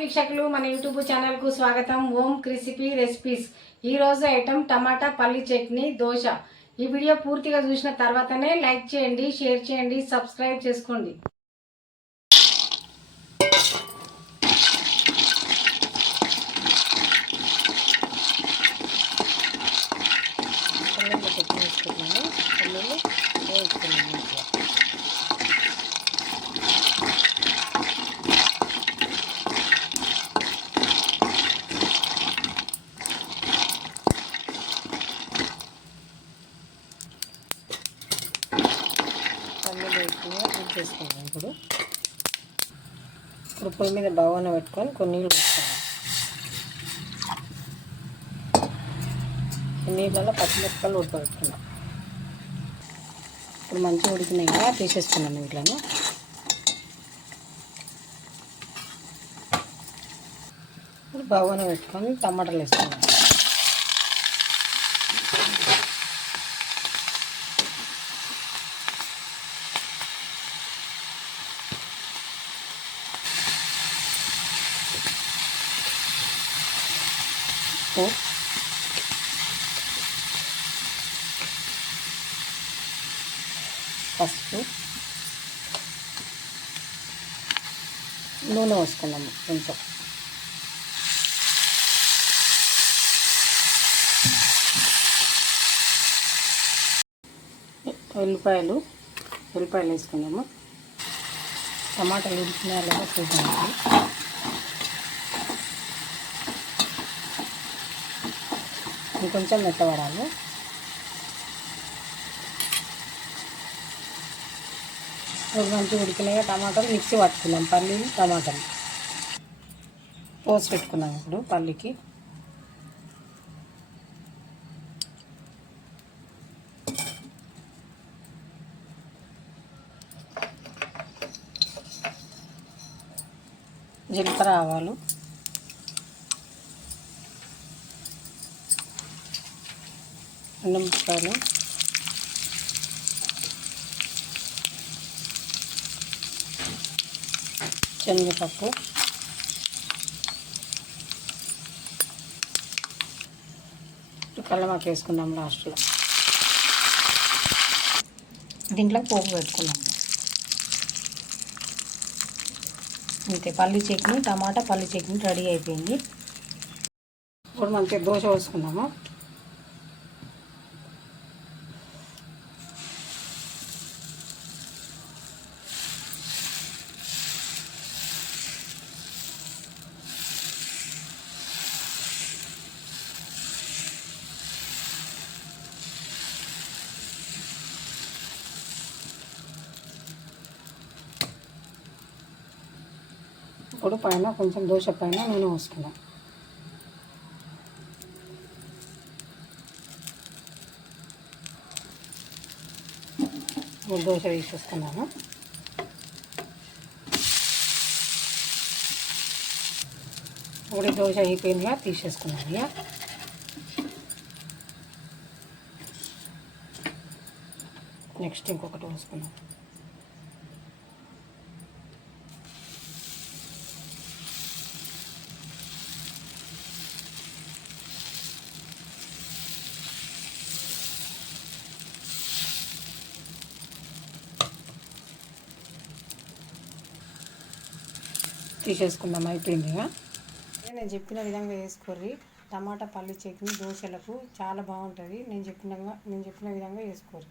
వీక్షకులు మన యూట్యూబ్ ఛానల్కు స్వాగతం. ఓం క్రిసిపీ రెసిపీస్. ఈరోజు ఐటమ్ టమాటా పల్లి చట్నీ దోశ. ఈ వీడియో పూర్తిగా చూసిన తర్వాతనే లైక్ చేయండి, షేర్ చేయండి, సబ్స్క్రైబ్ చేసుకోండి. చేసుకున్నాం. ఇప్పుడు పొయ్యి మీద బగోన పెట్టుకొని కొన్ని నీళ్ళు పోసుకోవాలి. నీళ్ళలో పచ్చిమిరపకాయలు ఉడకబెట్టుకున్నాం. ఇప్పుడు మంచిగా ఉడికినాయి కదా, తీసేసుకున్నాం నీళ్ళను. ఇప్పుడు బగోన పెట్టుకొని టమాటాలు వేసుకున్నాం. పసుపు, నూనె వేసుకున్నాము కొంచెం. ఉల్లిపాయలు వేసుకున్నాము. టమాటాలు ఉడికినా లేదా చూద్దాం. ఇంకొంచెం మెత్తబడాలి. మంచిగా ఉడికినాయి టమాటాలు మిక్సీ పట్టుకున్నాం. పల్లీలు టమాటాలు పోసి పెట్టుకున్నాం. ఇప్పుడు పల్లీకి జీలకర్ర, ఆవాలు, ఎండుమిరపకాయలు, శనగపప్పు, కల్లమాకు వేసుకున్నాం లాస్ట్లో. దీంట్లో పోపు పెట్టుకున్నాం. అంతే, పల్లి చట్నీ, టమాటా పల్లి చట్నీ రెడీ అయిపోయింది. ఇప్పుడు మంచిగా దోశ వేసుకున్నాము. ఇప్పుడు పైన కొంచెం దోశ పైన నూనె పోసుకున్నాం. దోశ తీసేసుకున్నాము. ఇప్పుడు దోశ అయిపోయిందిగా తీసేసుకున్నాము. ఇక నెక్స్ట్ ఇంకొకటి పోసుకున్నాం. తీసేసుకుందాం. అయిపోయింది. నేను చెప్పిన విధంగా వేసుకోర్రి. టమాటా పల్లి చట్నీ దోశలకు చాలా బాగుంటుంది. నేను చెప్పిన విధంగా వేసుకోర్రి.